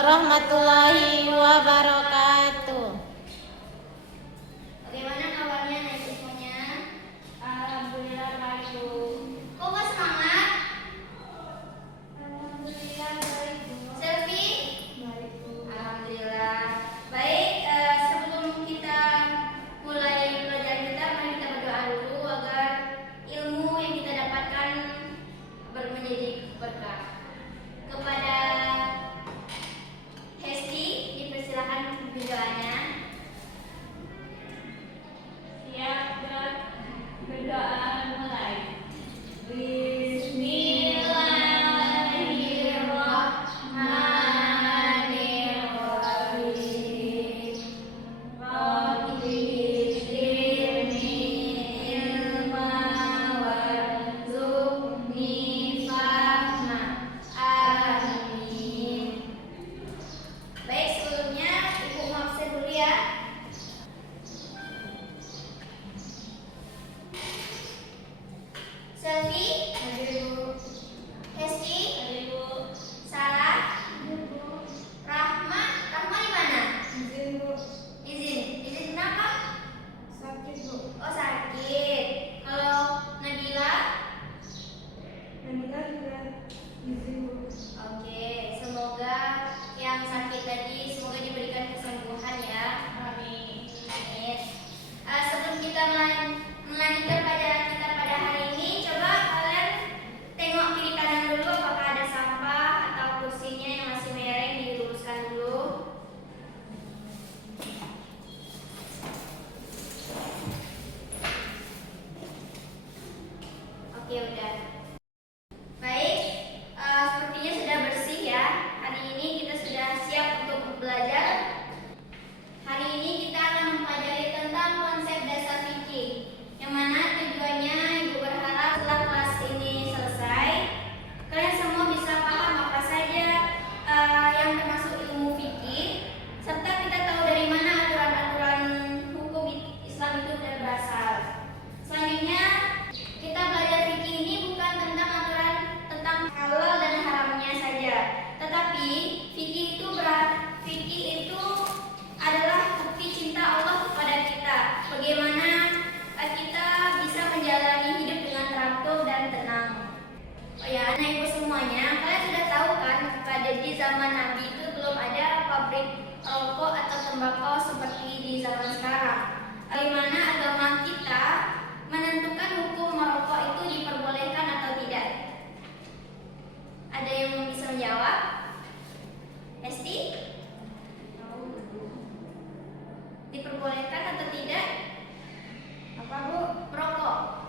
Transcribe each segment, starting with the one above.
warahmatullahi wabarakatuh. Bagaimana kabarnya anak semuanya? Alhamdulillah baik, Bu. Kok nggak semangat? Alhamdulillah baik, Bu. Selfie? Baik, Bu. Alhamdulillah. Baik, sebelum kita mulai pelajaran kita, mari kita berdoa dulu agar ilmu yang kita dapatkan menjadi berkah. Kepada Hesti, dipersilakan berdoanya. Siap dan berdoa mulai. Bismillahirrahmanirrahim. Rabbi zidni ilma warzuqni fahma. Amin. Baik, sebelumnya Ibu mau absen dulu ya. Selfie, Hadir, Bu. Hesti, Hadir, Bu. Sarah, Rahma di mana? Izin, Bu. Izin kenapa? Sakit, Bu. Oh, sakit. Kalau Nabila, Nabila juga izin, Bu. oke. Semoga yang sakit tadi semoga diberikan kesembuhan ya. Amin. Amin. Sebelum kita melanjutkan pelajaran kita pada hari ini, coba kalian tengok kiri kanan dulu apakah ada sampah atau kursinya yang masih miring, diluruskan dulu. Oke, udah. Baik, sepertinya sudah bersih ya. Hari ini kita sudah siap untuk belajar. Hari ini kita akan mempelajari tentang konsep dasar fikih, yang mana tujuannya Ibu berharap setelah kelas ini selesai, kalian semua bisa paham apa saja yang termasuk ilmu fikih, serta kita tahu dari mana aturan-aturan hukum Islam itu berasal. Selanjutnya, kita belajar fikih ini bukan tentang aturan tentang halal dan haramnya saja, tetapi fikih itu adalah bukti cinta Allah kepada kita. Bagaimana kita bisa menjalani hidup dengan teratur dan tenang. Oh ya, anak ibu semuanya, kalian sudah tahu kan pada di zaman Nabi itu belum ada pabrik rokok atau tembakau seperti di zaman sekarang. Bagaimana agama kita menentukan hukum merokok itu diperbolehkan atau tidak? Ada yang bisa menjawab? Hesti? Diperbolehkan atau tidak? Apa, Bu? Merokok.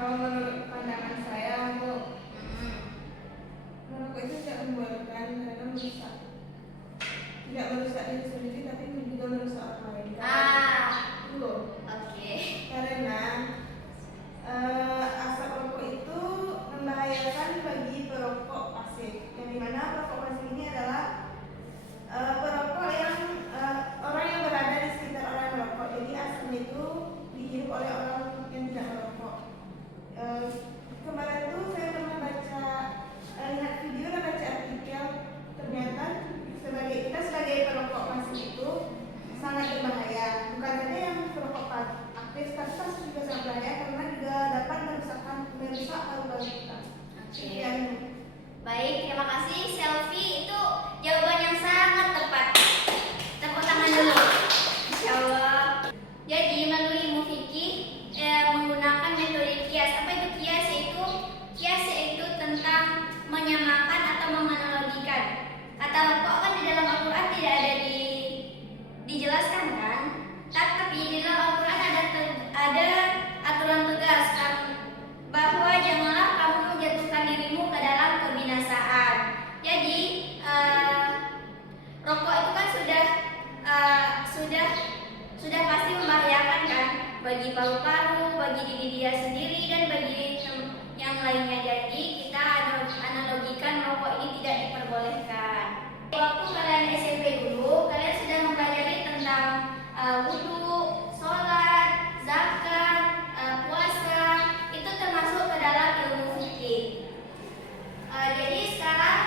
Kalau menurut pandangan saya, Bu, Hmm. merokok itu tidak membolehkan karena merusak. Tidak merusak diri sendiri, tapi juga merusak orang lain. Bu, Oke. karena asap rokok itu membahayakan bagi perokok pasif. Yang dimana perokok pasif ini adalah perokok yang orang yang berada di sekitar orang yang merokok. Jadi asapnya itu dihirup oleh orang yang tidak merokok. Kemarin itu saya pernah baca lihat video dan baca artikel, ternyata kita sebagai perokok pasif itu sangat berbahaya. Bukan saja yang perokok aktif, tapi pasif juga sangat berbahaya karena juga dapat merusak paru-paru kita. Sekian. Baik, terima kasih. Selfie itu jawaban yang sangat tepat. Tepuk tangan dulu. Insya Allah. Jadi melalui ilmu fikih menggunakan metode kias. Apa itu kias? Kias yaitu tentang menyamakan atau menganalogikan. Kata rokok kan di dalam Al-Quran tidak ada dijelaskan kan? Tapi di dalam Al-Quran ada aturan tegas kan, bahwa janganlah kamu menjatuhkan dirimu ke dalam kebinasaan. Jadi rokok itu kan sudah pasti membahayakan kan, bagi paru-paru, bagi diri dia sendiri dan bagi yang lainnya. Jadi kita analogikan rokok ini tidak diperbolehkan. Waktu kalian SMP dulu, kalian sudah mempelajari tentang wudhu, sholat, zakat, puasa, itu termasuk ke dalam ilmu fikih. Jadi sekarang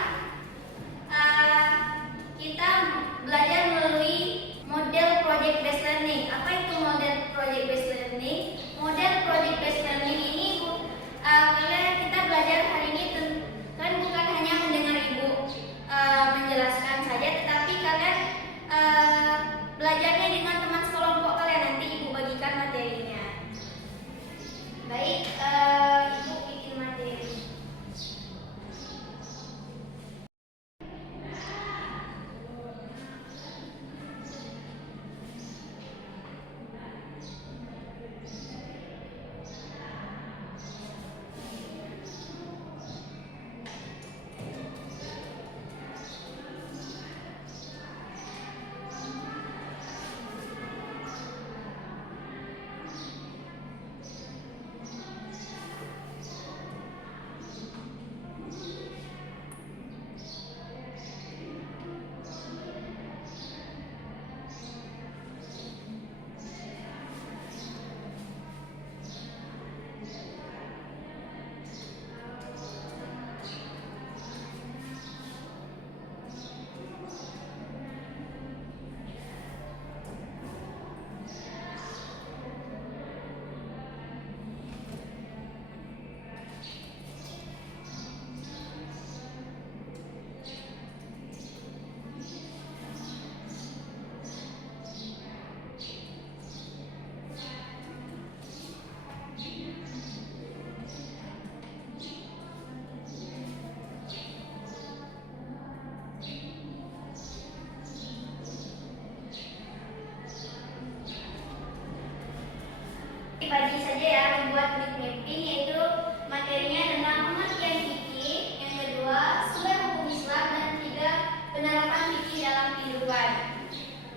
ya membuat link mapping, yaitu materinya tentang pengertian fikih, yang kedua sumber hukum Islam, dan ketiga penerapan fikih dalam kehidupan.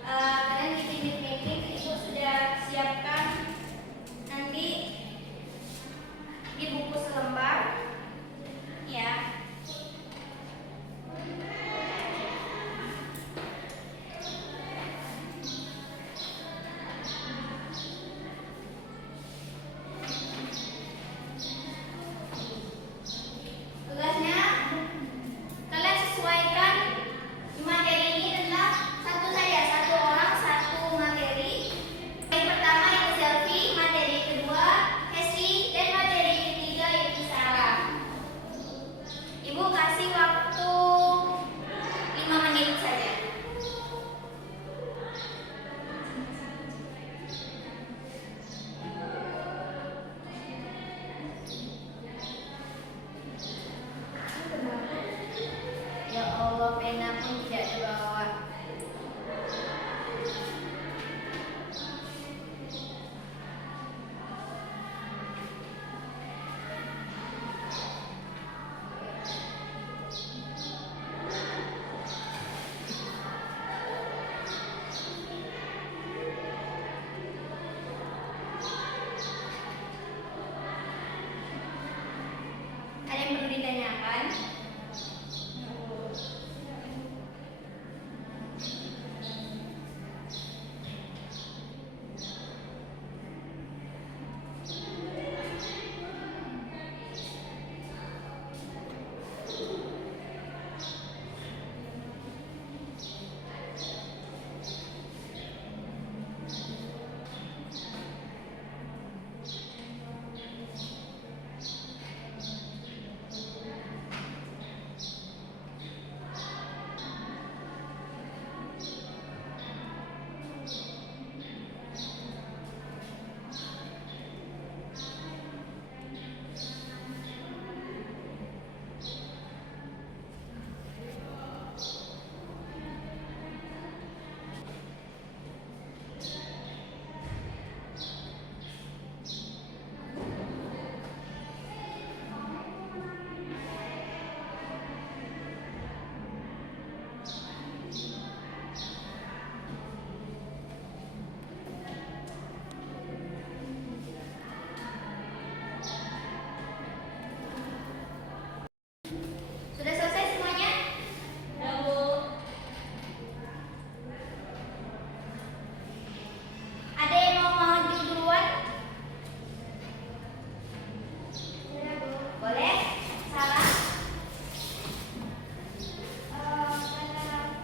Kalian bikin link mapping, Ibu sudah siapkan nanti di buku selembar ya. Tugasnya kalian sesuaikan materi ini tentang satu saja, satu orang satu materi. Yang pertama itu selfie, materi kedua Hesti, dan materi ketiga yaitu Sarah. Ibu kasih waktu 5 menit saja. Ya Allah, pena pun tidak dibawa. Ada yang perlu ditanyakan? Sudah selesai semuanya? Ya, Bu. Ada yang mau maju duluan? Ya, Bu. Boleh? Salah?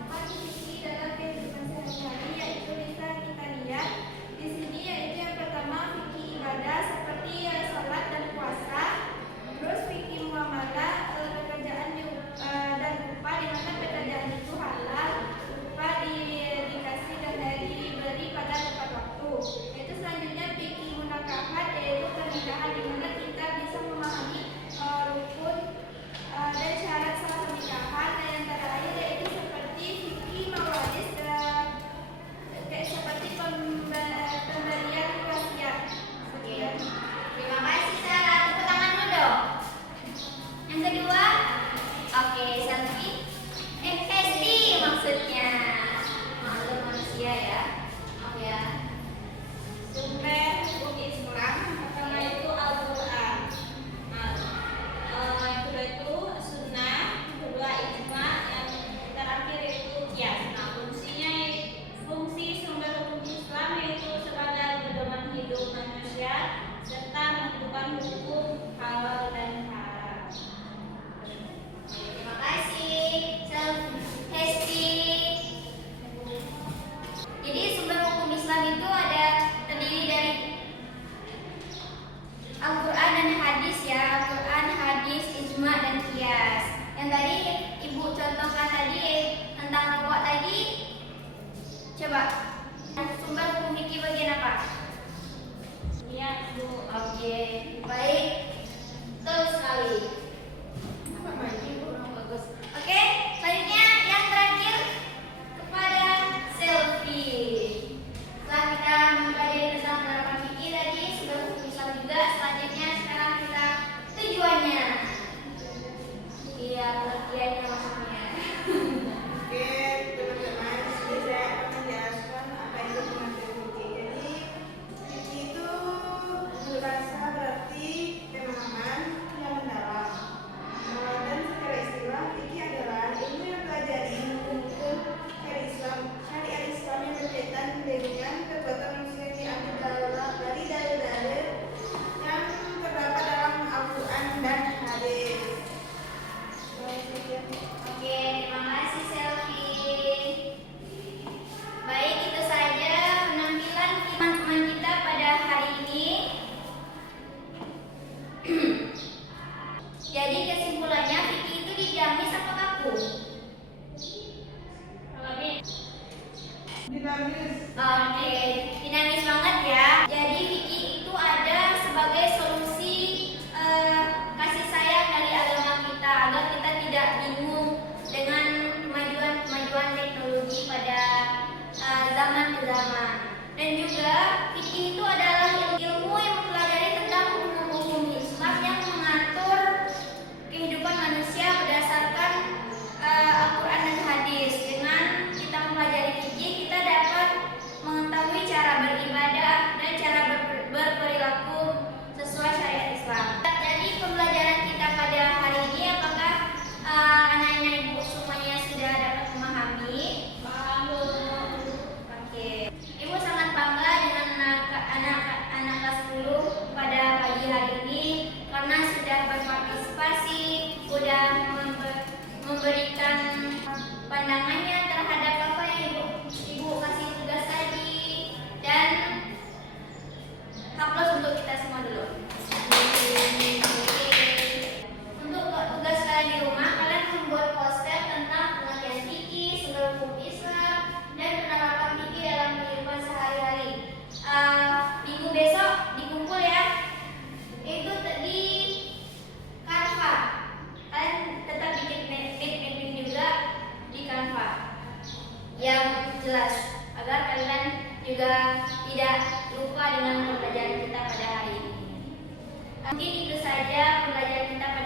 Kondisi dalam kehidupan sehari-hari yaitu bisa kita lihat di sini, yaitu yang pertama fikih ibadah seperti sholat dan puasa, terus fikih muamalah, pekerjaan dan upah, di mana pekerjaan itu halal, upah dikasih dan diberi pada tepat waktu. Itu selanjutnya fikih munakahat, yaitu pernikahan, di mana kita bisa memahami rukun dan syarat sah pernikahan. Dan yang terakhir yaitu seperti fikih mawaris, seperti pemberian wasiat. Sekian. Terima kasih Sarah. Tepuk tangan dulu dong. Yang kedua, oke, selfie. Hesti maksudnya. Maklum manusia ya. Maaf ya. Sumber hukum Islam pertama itu Al-Quran, yang kedua itu Sunnah, yang kedua Ijma, yang terakhir itu Qiyas. Nah, fungsi sumber hukum Islam yaitu sebagai pedoman hidup manusia serta menentukan hukum halal dan haram. Terima kasih Hesti. Jadi sumber hukum Islam itu terdiri dari Al-Quran dan hadis ya. Al-Quran, hadis, ijma, dan qiyas. Yang tadi Ibu contohkan tadi tentang rokok tadi. Coba sumber hukum fikih bagian apa? Iya, Bu. Oke, baik. Betul sekali. Apa lagi, Bu? Bagus. Oke, selanjutnya yang terakhir kepada selfie. Setelah kita mempelajari tentang penerapan fikih tadi, sumber hukum Islam juga, kesimpulannya Vicky itu dinamis apa kaku? Dinamis. Oke, dinamis banget ya. Jadi Vicky itu ada sebagai solusi kasih sayang dari agama kita agar kita tidak bingung dengan kemajuan teknologi pada zaman ke zaman. Dan juga Vicky itu adalah ilmu yang mempelajari tentang hukum hikmat yang mengatur kehidupan manusia berdasarkan Al-Quran dan hadis. Dengan kita mempelajari fikih, kita dapat mengetahui cara beribadah dan cara berperilaku sesuai syariat Islam. Jadi pembelajaran kita pada hari ini, apakah anak-anak ibu semuanya sudah dapat memahami? Oke. Ibu sangat bangga dengan anak kelas 10 pada pagi hari ini karena sudah berpartisipasi, sudah memberikan pandangannya terhadap apa yang ibu kasih tugas tadi, dan hapus untuk kita semua dulu. Untuk tugas kalian di rumah, kalian membuat poster tentang pengertian fikih, sumber hukum Islam, dan penerapan fikih dalam kehidupan sehari-hari. Minggu besok dikumpul ya. Itu di Canva. Kalian tetap bikin juga di Canva yang jelas agar kalian juga tidak lupa dengan pembelajaran kita pada hari ini. Mungkin itu saja pembelajaran kita pada